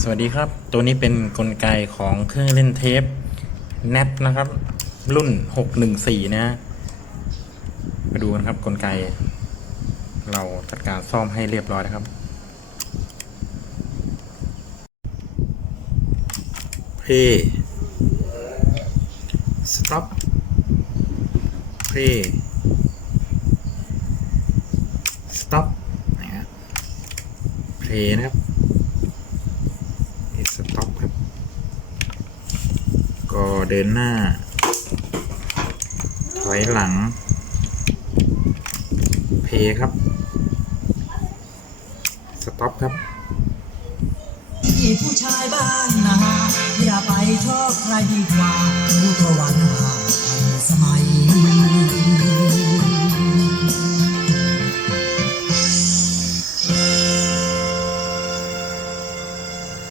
สวัสดีครับ ตัวนี้เป็นนกลไกของเครื่องเล่นเทป NET นะครับ รุ่น 614 นะมาดูกันครับกลไก เราจัดการซ่อมให้เรียบร้อยนะครับ เพย์สต็อปเพย์สต็อปนะครับเพย์นะครับ สต็อปครับ ก็เดินหน้า ถอยหลัง เพย์ครับ สต็อปครับผู้ชายบ้านนาอย่าไปชอบใครดี